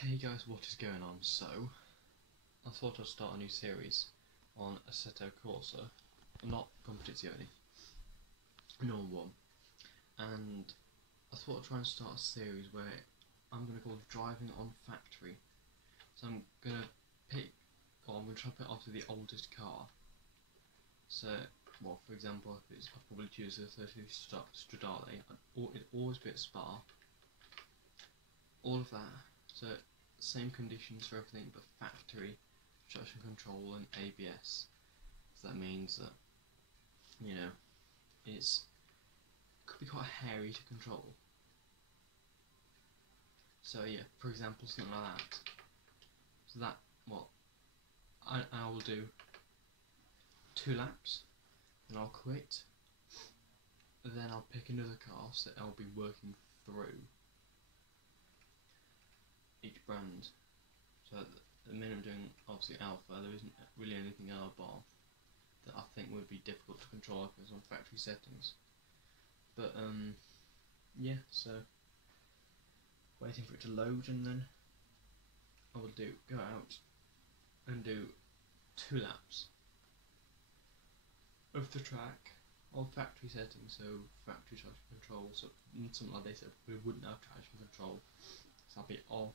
Hey guys, what is going on? So, I thought I'd start a new series on Assetto Corsa, not Competizione, normal one, and I thought I'd try and start a series where I'm going to call Driving on Factory. So I'm going to try and pick after the oldest car. So, well, for example, I'll probably choose the 30 Stradale, it'd always be at Spa, all of that. So, same conditions for everything but factory, traction control and ABS. So that means that, you know, could be quite hairy to control. So yeah, for example, something like that. So that, I will do 2 laps, then I'll quit, then I'll pick another car so I'll be working through each brand. So at the minute I'm doing obviously Alpha, there isn't really anything in our bar that I think would be difficult to control if it was on factory settings. But yeah, so waiting for it to load, and then I will go out and do 2 laps of the track on factory settings, so factory traction control, so something like this, we wouldn't have traction control, so I'll be off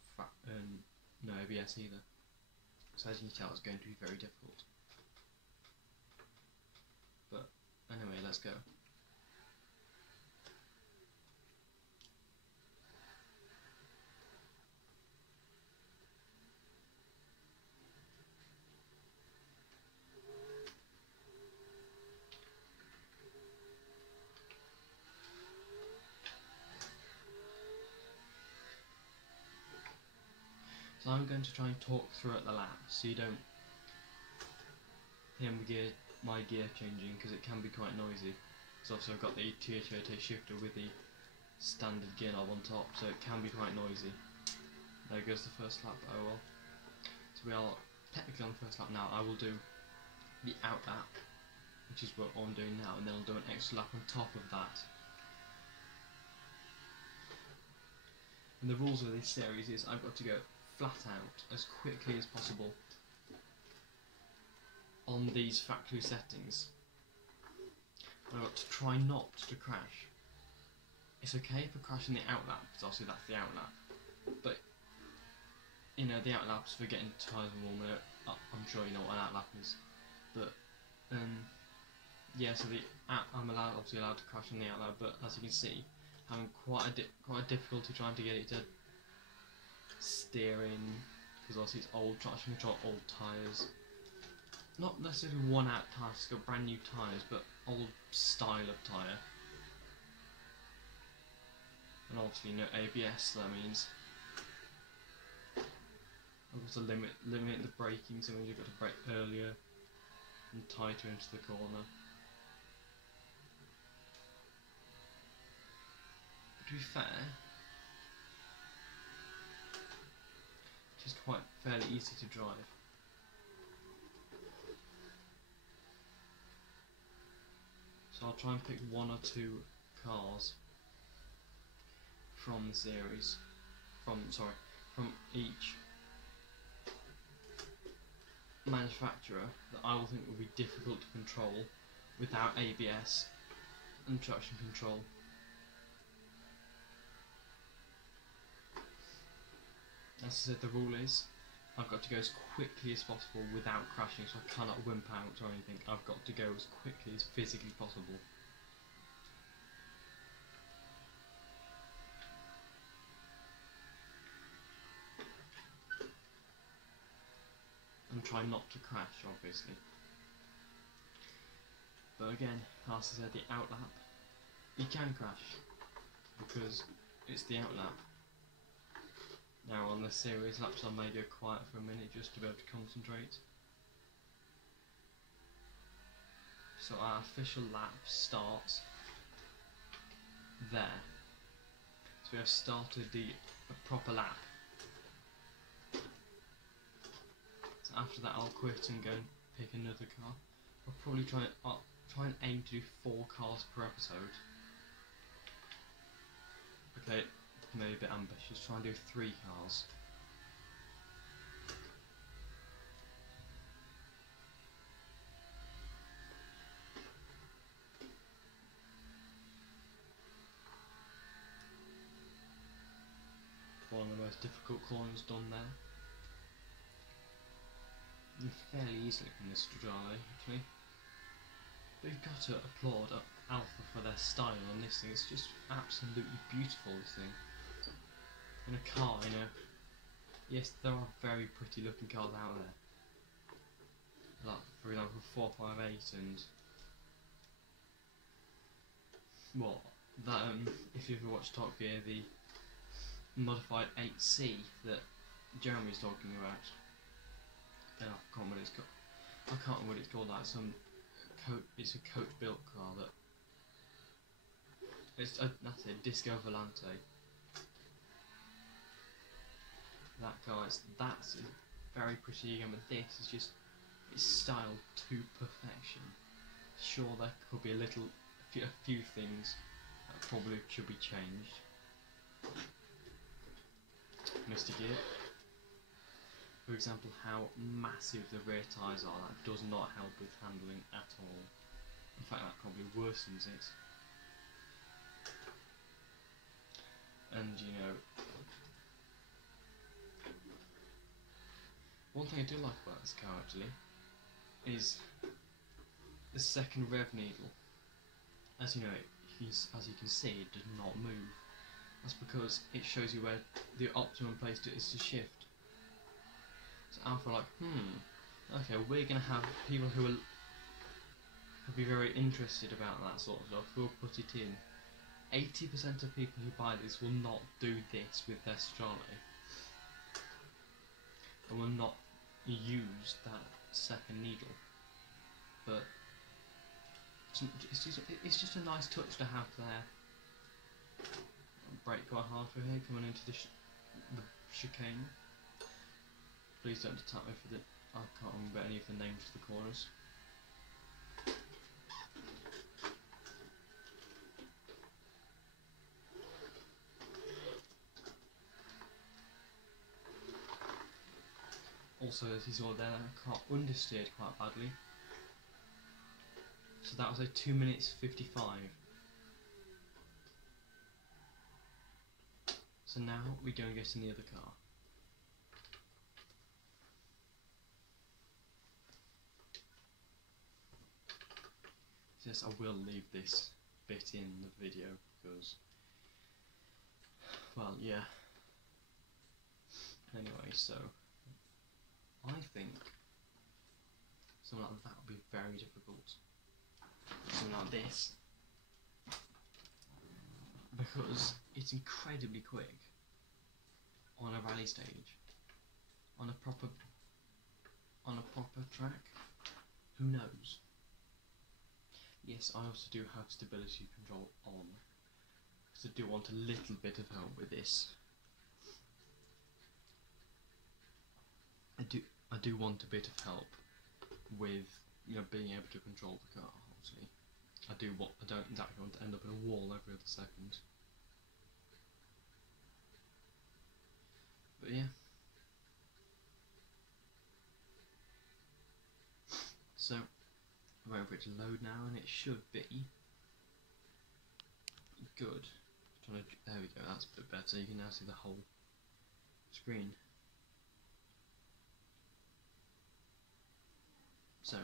no ABS either. So as you can tell, it's going to be very difficult. But anyway, let's go. So I'm going to try and talk throughout the lap, so you don't hear my gear changing, because it can be quite noisy. Because obviously I've got the THOT shifter with the standard gear knob on top, so it can be quite noisy. There goes the first lap, oh well. So we are technically on the first lap now. I will do the out lap, which is what I'm doing now, and then I'll do an extra lap on top of that. And the rules of this series is I've got to go flat out as quickly as possible on these factory settings. I've got to try not to crash. It's okay for crashing the out lap, because obviously that's the out lap, but you know, the out lap's for getting tyres and warming up. I'm sure you know what an out lap is, but yeah, so I'm obviously allowed to crash on the out lap, but as you can see, having quite a difficulty trying to get it to steer in, because obviously it's old traction control, old tyres. Not necessarily one out tyres, it's got brand new tyres, but old style of tyre. And obviously no ABS, so that means I've got to limit the braking, so means you've got to brake earlier and tighter into the corner. But to be fair, it is quite fairly easy to drive. So I'll try and pick 1 or 2 cars from the series, from each manufacturer that I will think will be difficult to control without ABS and traction control. As I said, the rule is I've got to go as quickly as possible without crashing, so I cannot wimp out or anything. I've got to go as quickly as physically possible. And try not to crash, obviously. But again, as I said, the out lap, you can crash, because it's the out lap. Now on this series laps I may go quiet for a minute just to be able to concentrate. So our official lap starts there. So we have started a proper lap. So after that I'll quit and go and pick another car. I'll probably try and aim to do 4 cars per episode. Okay, maybe a bit ambitious, try and do 3 cars. one of the most difficult corners done there. And fairly easily from this Stradale, actually. But you've got to applaud Alfa for their style on this thing. It's just absolutely beautiful, this thing. In a car, you know. Yes, there are very pretty looking cars out there. Like, for example, 458 and... what? That, if you've ever watched Top Gear, the modified 8C that Jeremy's talking about. I can't remember what it's called. I can't remember what it's called. Like it's a coach built car that. That's it. Disco Volante. That car that's very pretty again, but this is just it's styled to perfection. Sure, there could be a few things that probably should be changed. Mr. Gear. For example, how massive the rear tyres are, that does not help with handling at all. In fact, that probably worsens it. And you know, one thing I do like about this car actually is the second rev needle. As you know, as you can see, it does not move. That's because it shows you where the optimum place is to shift. So Alfa are like, okay, we're going to have people who will be very interested about that sort of stuff. We'll put it in. 80% of people who buy this will not do this with their Stradale. And will not use that second needle. But it's just a nice touch to have there. Brake quite hard for here, coming into the chicane. Please don't attack me for the... I can't remember any of the names of the corners. Also, as you saw there, the car understeered quite badly. So that was a 2 minutes 55. So now we go and get in the other car. Yes, I will leave this bit in the video because, well, yeah. Anyway, so I think something like that would be very difficult. Something like this, because it's incredibly quick on a rally stage, on a proper track. Who knows? Yes, I also do have stability control on, because I do want a little bit of help with this. I do want a bit of help with, you know, being able to control the car. Obviously, I don't exactly want to end up in a wall every other second. But yeah. So, I'm waiting for it to load now, and it should be good. There we go, that's a bit better. You can now see the whole screen. So,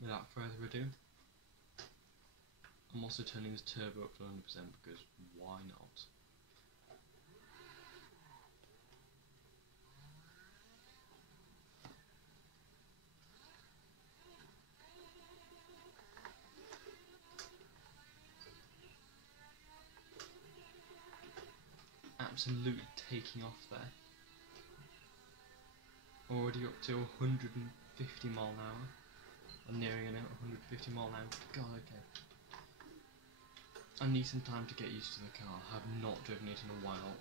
without further ado, I'm also turning this turbo up to 100% because why not? Absolutely taking off there. Already up to 150 mile an hour. I'm nearing an 150 mile an hour. God, okay. I need some time to get used to the car. I have not driven it in a while.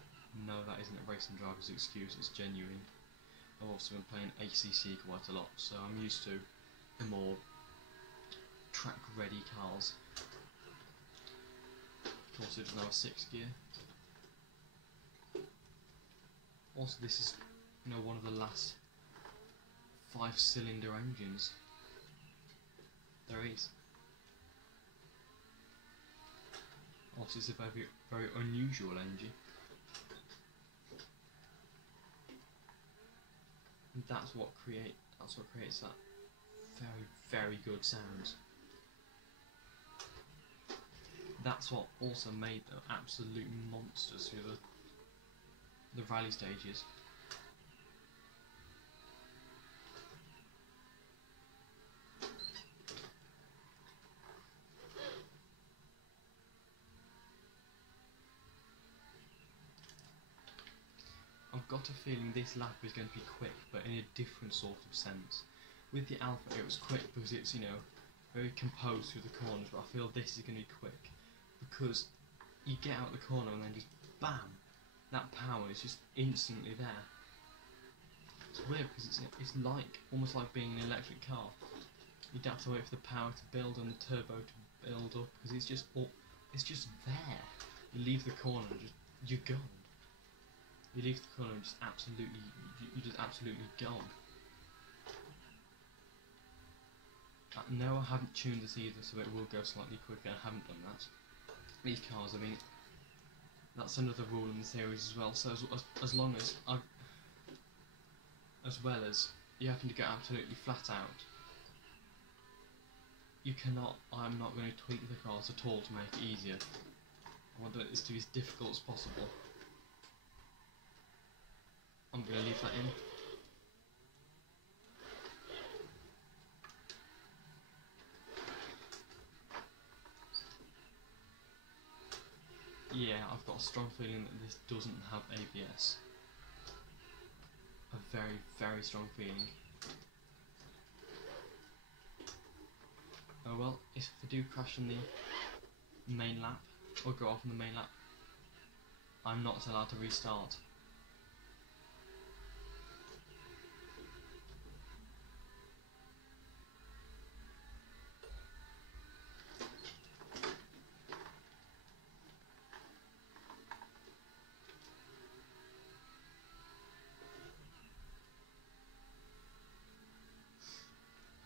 No, that isn't a racing driver's excuse, it's genuine. I've also been playing ACC quite a lot, so I'm used to the more track-ready cars. Of course, it's now a 6 gear. Also, this is, you know, one of the last 5-cylinder engines there is. Also, course it's a very, very unusual engine. And that's what creates that very, very good sound. That's what also made them absolute monsters through the rally stages. I've got a feeling this lap is going to be quick, but in a different sort of sense. With the Alpha it was quick because it's, you know, very composed through the corners, but I feel this is going to be quick because you get out the corner and then just BAM! That power is just instantly there. It's weird because it's like, almost like being an electric car. You don't have to wait for the power to build and the turbo to build up because it's just there. You leave the corner and you're gone. You leave the corner and you're just absolutely gone. No, I haven't tuned this either, so it will go slightly quicker. I haven't done that. These cars, I mean, that's another rule in the series as well. So as long as as well as you happen to go absolutely flat out, you cannot. I'm not going to tweak the cars at all to make it easier. I want this to be as difficult as possible. I'm going to leave that in. Yeah, I've got a strong feeling that this doesn't have ABS. A very, very strong feeling. Oh well, if I do crash in the main lap, or go off in the main lap, I'm not allowed to restart.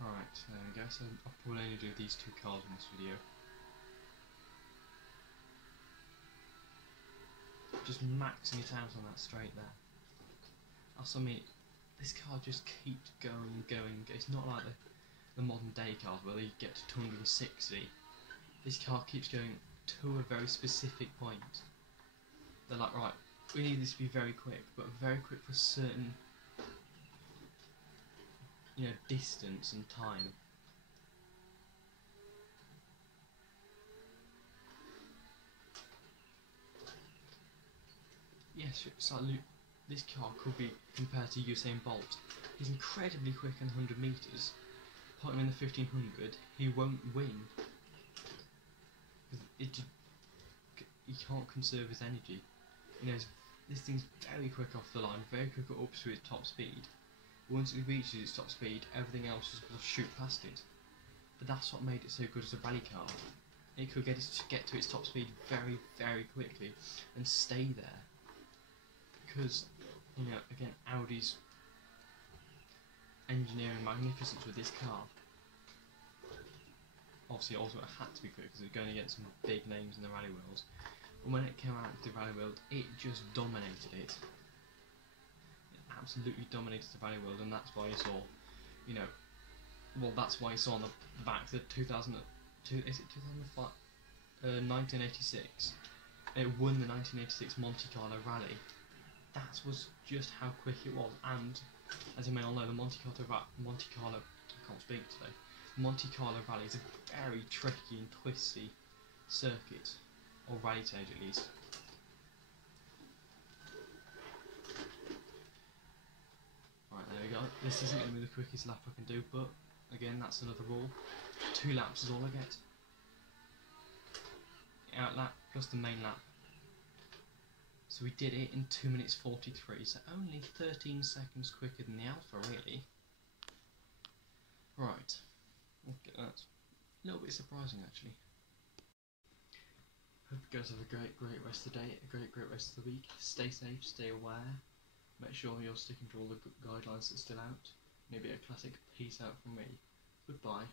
Alright, there we go, so I'll probably only do these two cars in this video. Just maxing it out on that straight there. Also, I mean, this car just keeps going and going. It's not like the modern day cars where they get to 260. This car keeps going to a very specific point. They're like, right, we need this to be very quick, but very quick for a certain, you know, distance and time. Yes, so this car could be compared to Usain Bolt. He's incredibly quick in 100 metres. Put him in the 1500, he won't win. He can't conserve his energy. You know, this thing's very quick off the line, very quick up to its top speed. Once it reaches its top speed, everything else just will shoot past it. But that's what made it so good as a rally car. It could get to its top speed very, very quickly and stay there. Because, you know, again, Audi's engineering magnificence with this car. Obviously, also it had to be quick because it was going against some big names in the rally world. And when it came out to the rally world, it just dominated it. It absolutely dominated the rally world, and that's why you saw, you know, well, that's why you saw on the back the 1986. It won the 1986 Monte Carlo Rally. That was just how quick it was, and as you may all know, the Monte Carlo, I can't speak today. Monte Carlo Rally is a very tricky and twisty circuit, or rally stage at least. Right, there we go. This isn't going to be the quickest lap I can do, but again, that's another rule. 2 laps is all I get. The out lap plus the main lap. So we did it in 2 minutes 43, so only 13 seconds quicker than the Alpha, really. Right. Okay, that's a little bit surprising, actually. Hope you guys have a great rest of the day, a great rest of the week. Stay safe, stay aware. Make sure you're sticking to all the guidelines that are still out. Maybe a classic peace out from me. Goodbye.